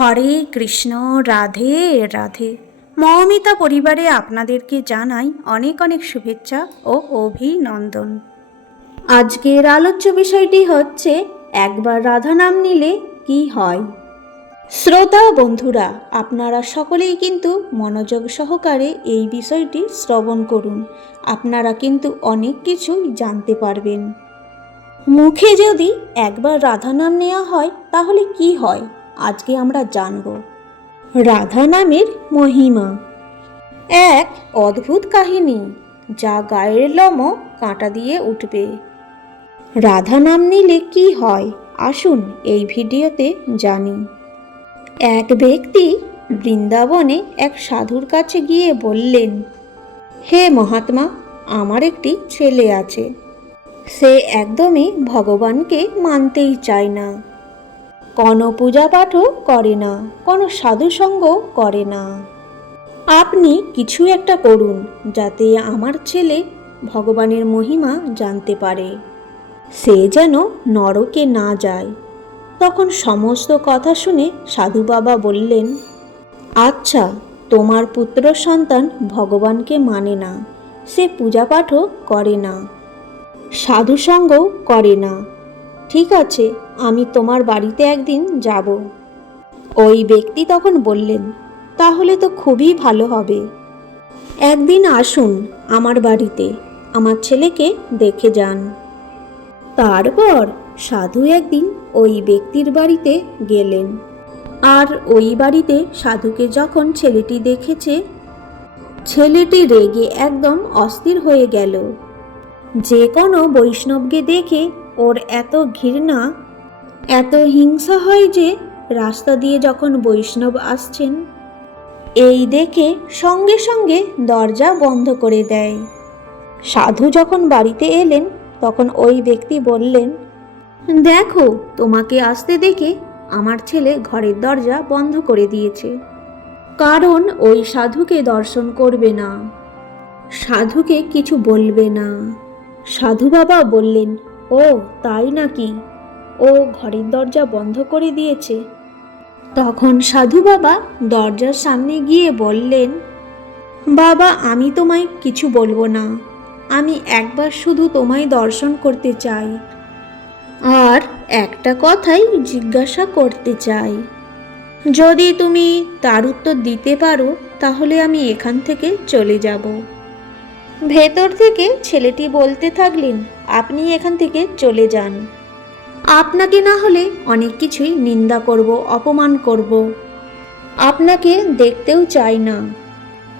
হরে কৃষ্ণ, রাধে রাধে। মৌমিতা পরিবারে আপনাদেরকে জানাই অনেক অনেক শুভেচ্ছা ও অভিনন্দন। আজকের আলোচ্য বিষয়টি হচ্ছে, একবার রাধা নাম নিলে কি হয়? শ্রোতা বন্ধুরা, আপনারা সকলেই কিন্তু মনোযোগ সহকারে এই বিষয়টি শ্রবণ করুন। আপনারা কিন্তু অনেক কিছুই জানতে পারবেন। মুখে যদি একবার রাধা নাম নেওয়া হয়, তাহলে কি হয়? আজকে আমরা জানব। রাধা নামের মহিমা। এক অদ্ভুত কাহিনী, যা গায়ের লম কাঁটা দিয়ে উঠবে। রাধা নাম নিলে কি হয়? আসুন এই ভিডিওতে জানি। এক ব্যক্তি বৃন্দাবনে এক সাধুর কাছে গিয়ে বললেন, হে মহাত্মা, আমার একটি ছেলে আছে। সে একদমই ভগবানকে মানতেই চায় না। কোনো পূজা পাঠও করে না, কোনো সাধুসঙ্গও করে না। আপনি কিছু একটা করুন, যাতে আমার ছেলে ভগবানের মহিমা জানতে পারে। সে যেন নরকে না যায়। তখন সমস্ত কথা শুনে সাধু বাবা বললেন আচ্ছা তোমার পুত্র সন্তান ভগবানকে মানে না, সে পূজাপাঠও করে না সাধুসঙ্গও করে না। ঠিক আছে, আমি তোমার বাড়িতে একদিন যাব। ওই ব্যক্তি তখন বললেন, তাহলে তো খুবই ভালো হবে। একদিন আসুন আমার বাড়িতে, আমার ছেলেকে দেখে যান। তারপর সাধু একদিন ওই ব্যক্তির বাড়িতে গেলেন। আর ওই বাড়িতে সাধুকে যখন ছেলেটি দেখেছে, ছেলেটি রেগে একদম অস্থির হয়ে গেল। যে কোনো বৈষ্ণবকে দেখে ওর এত ঘৃণা, এত হিংসা হয় যে রাস্তা দিয়ে যখন বৈষ্ণব আসছেন, এই দেখে সঙ্গে সঙ্গে দরজা বন্ধ করে দেয়। সাধু যখন বাড়িতে এলেন, তখন ওই ব্যক্তি বললেন, দেখো, তোমাকে আসতে দেখে আমার ছেলে ঘরের দরজা বন্ধ করে দিয়েছে। কারণ ওই সাধুকে দর্শন করবে না। সাধুকে কিছু বলবে না। সাধু বাবা বললেন ও, তাই নাকি? ও ঘরের দরজা বন্ধ করে দিয়েছে। তখন সাধু বাবা দরজার সামনে গিয়ে বললেন, বাবা, আমি তোমায় কিছু বলব না। আমি একবার শুধু তোমায় দর্শন করতে চাই। আর একটা কথাই জিজ্ঞাসা করতে চাই। যদি তুমি তার উত্তর দিতে পারো, তাহলে আমি এখান থেকে চলে যাব। ভেতর থেকে ছেলেটি বলতে থাকলেন, আপনি এখান থেকে চলে যান। আপনাকে না হলে অনেক কিছুই নিন্দা করব, অপমান করব। আপনাকে দেখতেও চাই না।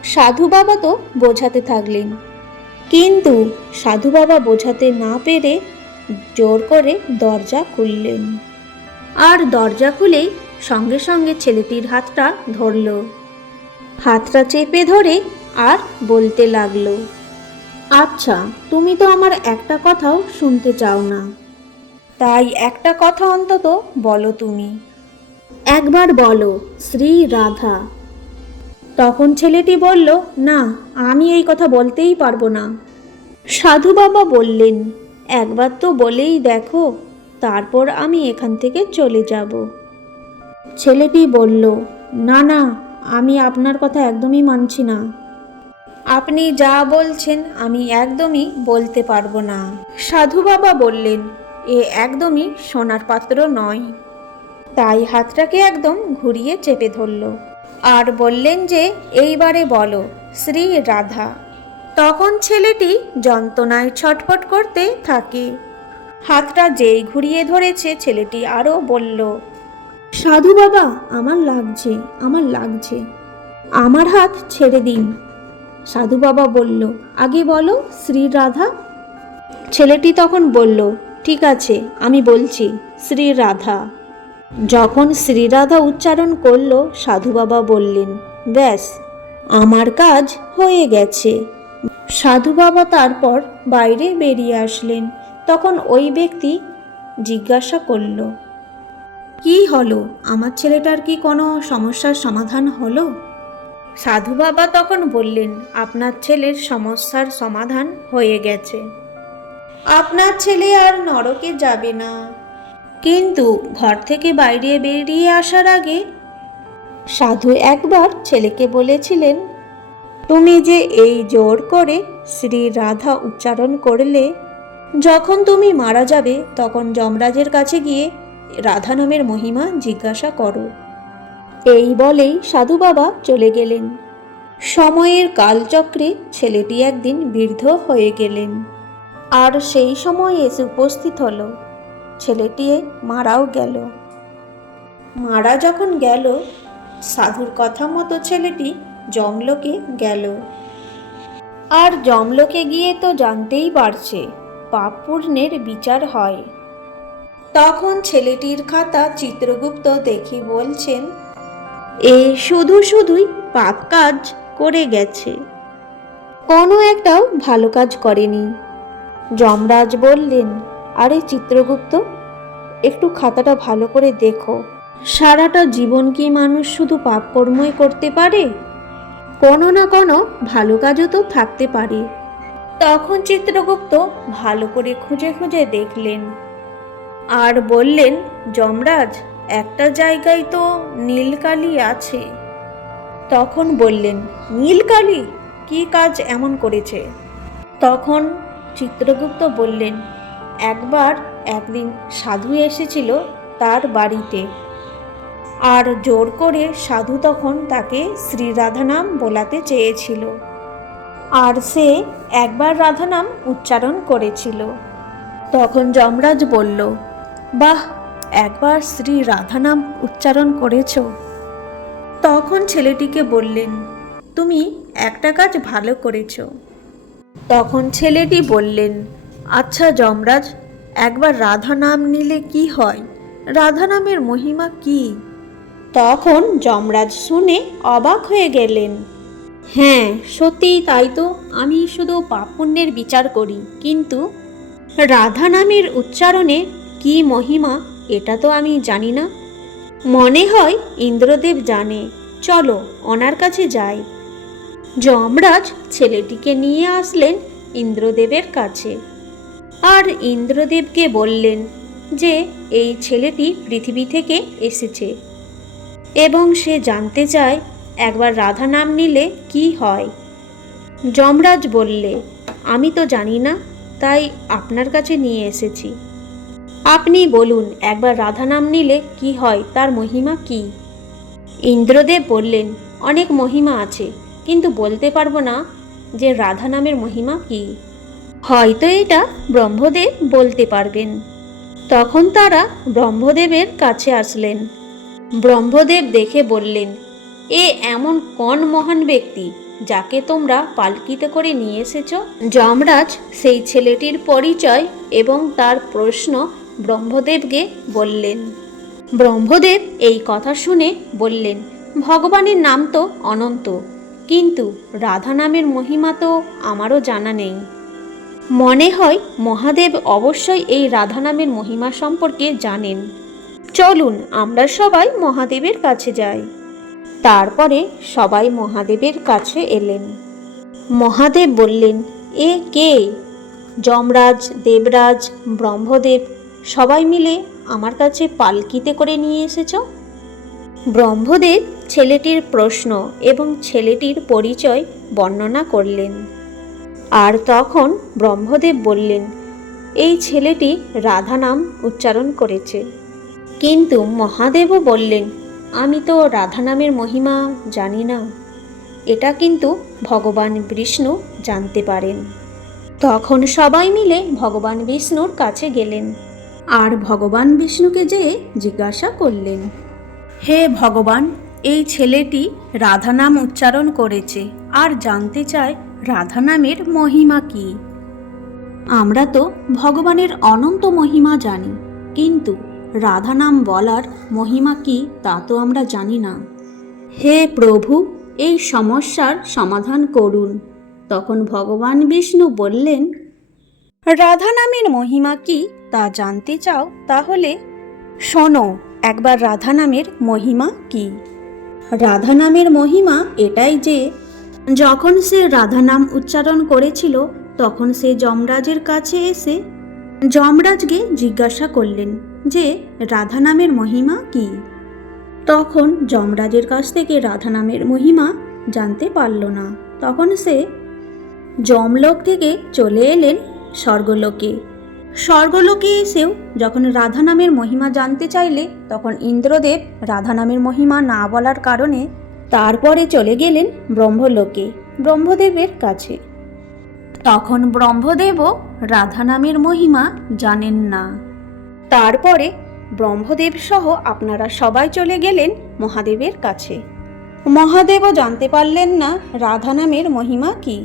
সাধু বাবা তো বোঝাতে থাকলেন। কিন্তু সাধু বাবা বোঝাতে না পেরে জোর করে দরজা খুললেন। আর দরজা খুলেই সঙ্গে সঙ্গে ছেলেটির হাতটা ধরল। হাতটা চেপে ধরে আর বলতে লাগল আচ্ছা তুমি তো আমার একটা কথাও শুনতে চাও না। তাই একটা কথা অন্তত বলো তুমি। একবার বলো শ্রী রাধা। তখন ছেলেটি বলল না আমি এই কথা বলতেই পারব না। সাধু বাবা বললেন একবার তো বলেই দেখো তারপর আমি এখান থেকে চলে যাব। ছেলেটি বলল না না আমি আপনার কথা একদমই মানছি না। আপনি যা বলছেন আমি একদমই বলতে পারব না। সাধু বাবা বললেন, এ একদমই সোনার পাত্র নয়। তাই হাতটাকে একদম ঘুরিয়ে চেপে ধরল। আর বললেন যে, এইবারে বলো, শ্রী রাধা। তখন ছেলেটি যন্ত্রণায় ছটফট করতে থাকে। হাতটা যেই ঘুরিয়ে ধরেছে, ছেলেটি আরও বলল, সাধু বাবা, আমার লাগছে আমার লাগছে। আমার হাত ছেড়ে দিন। সাধু বাবা বলল, আগে বলো, শ্রী রাধা? ছেলেটি তখন বলল, ঠিক আছে, আমি বলছি, শ্রী রাধা। যখন শ্রীরাধা উচ্চারণ করল, সাধু বাবা বললেন, ব্যাস, আমার কাজ হয়ে গেছে। সাধু বাবা তারপর বাইরে বেরিয়ে আসলেন। তখন ওই ব্যক্তি জিজ্ঞাসা করল, কি হলো? আমার ছেলেটার কি কোনো সমস্যার সমাধান হলো? সাধু বাবা তখন বললেন, আপনার ছেলের সমস্যার সমাধান হয়ে গেছে। আপনার ছেলে আর নরকে যাবে না। কিন্তু ঘর থেকে বাইরে বেরিয়ে আসার আগে সাধু একবার ছেলেকে বলেছিলেন, তুমি যে এই জোর করে শ্রী রাধা উচ্চারণ করলে, যখন তুমি মারা যাবে, তখন যমরাজের কাছে গিয়ে রাধা নামের মহিমা জিজ্ঞাসা করো। এই বলেই সাধু বাবা চলে গেলেন। সময়ের কালচক্রে ছেলেটি একদিন বৃদ্ধ হয়ে গেলেন। আর সেই সময় এসে উপস্থিত হলো। ছেলেটি মারাও গেল। মারা যখন গেল, সাধুর কথা মতো ছেলেটি জমলোকে গেল। আর জমলোকে গিয়ে তো জানতেই পারছে, পাপ পূর্ণের বিচার হয়। তখন ছেলেটির খাতা চিত্রগুপ্ত দেখি বলছেন এ শুধু শুধুই পাপ কাজ করে গেছে। কোনো একটাও ভালো কাজ করেনি। যমরাজ বললেন, আরে চিত্রগুপ্ত, একটু খাতাটা ভালো করে দেখো। সারাটা জীবন কি মানুষ শুধু পাপকর্মই করতে পারে? কোনো না কোনো ভালো কাজও তো থাকতে পারে। তখন চিত্রগুপ্ত ভালো করে খুঁজে খুঁজে দেখলেন। আর বললেন, যমরাজ একটা জায়গায় তো নীলকালি আছে। তখন বললেন, নীলকালি? কি কাজ এমন করেছে? তখন চিত্রগুপ্ত বললেন, একবার একদিন সাধু এসেছিল তার বাড়িতে। আর জোর করে সাধু তখন তাকে শ্রী রাধা নাম বোলাতে চেয়েছিল। আর সে একবার রাধা নাম উচ্চারণ করেছিল। তখন যমরাজ বলল, বাহ একবার শ্রী রাধা নাম উচ্চারণ করেছ? তখন ছেলেটিকে বললেন, তুমি একটা কাজ ভালো করেছ। তখন ছেলেটি বললেন আচ্ছা যমরাজ, একবার রাধা নাম নিলে কি হয়? রাধা নামের মহিমা কি? তখন যমরাজ শুনে অবাক হয়ে গেলেন হ্যাঁ সত্যিই তাই তো। আমি শুধু পাপুণ্যের বিচার করি, কিন্তু রাধা নামের উচ্চারণে কি মহিমা এটা তো আমি জানি না। মনে হয় ইন্দ্রদেব জানে। চলো ওনার কাছে যাই। যমরাজ ছেলেটিকে নিয়ে আসলেন ইন্দ্রদেবের কাছে। আর ইন্দ্রদেবকে বললেন যে, এই ছেলেটি পৃথিবী থেকে এসেছে। এবং সে জানতে চায়, একবার রাধা নাম নিলে কি হয়। যমরাজ বললে, আমি তো জানি না, তাই আপনার কাছে নিয়ে এসেছি। আপনি বলুন, একবার রাধা নাম নিলে কি হয়, তার মহিমা কি? ইন্দ্রদেব বললেন, অনেক মহিমা আছে, কিন্তু বলতে পারব না যে রাধা নামের মহিমা কি। হয়তো এটা ব্রহ্মদেব বলতে পারবেন। তখন তারা ব্রহ্মদেবের কাছে আসলেন। ব্রহ্মদেব দেখে বললেন, এ এমন কোন মহান ব্যক্তি যাকে তোমরা পালকিতে করে নিয়ে এসেছ? যমরাজ সেই ছেলেটির পরিচয় এবং তার প্রশ্ন ব্রহ্মদেবকে বললেন। ব্রহ্মদেব এই কথা শুনে বললেন, ভগবানের নাম তো অনন্ত, কিন্তু রাধা নামের মহিমা তো আমারও জানা নেই। মনে হয় মহাদেব অবশ্যই এই রাধা নামের মহিমা সম্পর্কে জানেন। চলুন আমরা সবাই মহাদেবের কাছে যাই। তারপরে সবাই মহাদেবের কাছে এলেন। মহাদেব বললেন, এ কে? যমরাজ, দেবরাজ, ব্রহ্মদেব সবাই মিলে আমার কাছে পালকিতে করে নিয়ে এসেছ? ব্রহ্মদেব ছেলেটির প্রশ্ন এবং ছেলেটির পরিচয় বর্ণনা করলেন। আর তখন ব্রহ্মদেব বললেন, এই ছেলেটি রাধা নাম উচ্চারণ করেছে। কিন্তু মহাদেবও বললেন, আমি তো রাধা নামের মহিমা জানি না। এটা কিন্তু ভগবান বিষ্ণু জানতে পারেন। তখন সবাই মিলে ভগবান বিষ্ণুর কাছে গেলেন। আর ভগবান বিষ্ণুকে যেয়ে জিজ্ঞাসা করলেন, হে ভগবান, এই ছেলেটি রাধা নাম উচ্চারণ করেছে আর জানতে চায় রাধা নামের মহিমা কি। আমরা তো ভগবানের অনন্ত মহিমা জানি, কিন্তু রাধা নাম বলার মহিমা কি তা তো আমরা জানি না। হে প্রভু, এই সমস্যার সমাধান করুন। তখন ভগবান বিষ্ণু বললেন, রাধা নামের মহিমা কি তা জানতে চাও তাহলে শোনো, একবার রাধা নামের মহিমা কি? রাধা নামের মহিমা এটাই যে, যখন সে রাধা নাম উচ্চারণ করেছিল, তখন সে যমরাজের কাছে এসে যমরাজকে জিজ্ঞাসা করলেন যে, রাধা নামের মহিমা কি? তখন যমরাজের কাছ থেকে রাধা নামের মহিমা জানতে পারল না। তখন সে যমলোক থেকে চলে এলেন স্বর্গলোকে। স্বর্গলোকে এসেও যখন রাধা নামের মহিমা জানতে চাইলে, তখন ইন্দ্রদেব রাধা নামের মহিমা না বলার কারণে তারপরে চলে গেলেন ব্রহ্মলোকে, ব্রহ্মদেবের কাছে। তখন ব্রহ্মদেবও রাধা নামের মহিমা জানেন না। তারপরে ব্রহ্মদেব সহ আপনারা সবাই চলে গেলেন মহাদেবের কাছে। মহাদেবও জানতে পারলেন না রাধা নামের মহিমা কী।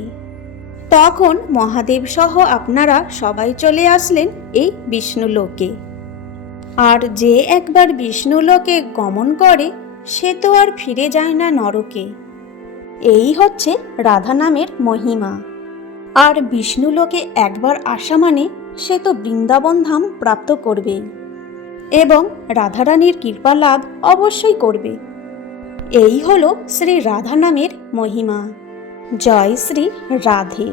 তখন মহাদেব সহ আপনারা সবাই চলে আসলেন এই বিষ্ণুলোকে আর যে একবার বিষ্ণুলোকে গমন করে, সে তো আর ফিরে যায় না নরকে। এই হচ্ছে রাধা নামের মহিমা। আর বিষ্ণুলোকে একবার আসা মানে সে তো বৃন্দাবন ধাম প্রাপ্ত করবেই এবং রাধারানীর কৃপা লাভ অবশ্যই করবে। এই হলো শ্রী রাধা নামের মহিমা। জয় শ্রী রাধে।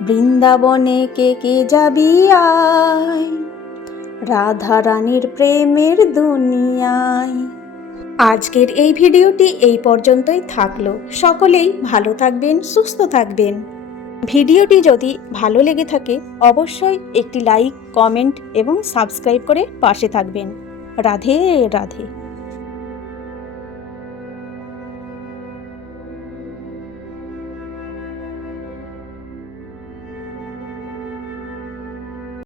বৃন্দাবনে কে কে যাবি আয়? রাধা রানীর প্রেমের দুনিয়ায়। আজকের এই ভিডিওটি এই পর্যন্তই থাকল। সকলেই ভালো থাকবেন, সুস্থ থাকবেন। ভিডিওটি যদি ভালো লেগে থাকে, অবশ্যই একটি লাইক, কমেন্ট এবং সাবস্ক্রাইব করে পাশে থাকবেন। রাধে রাধে।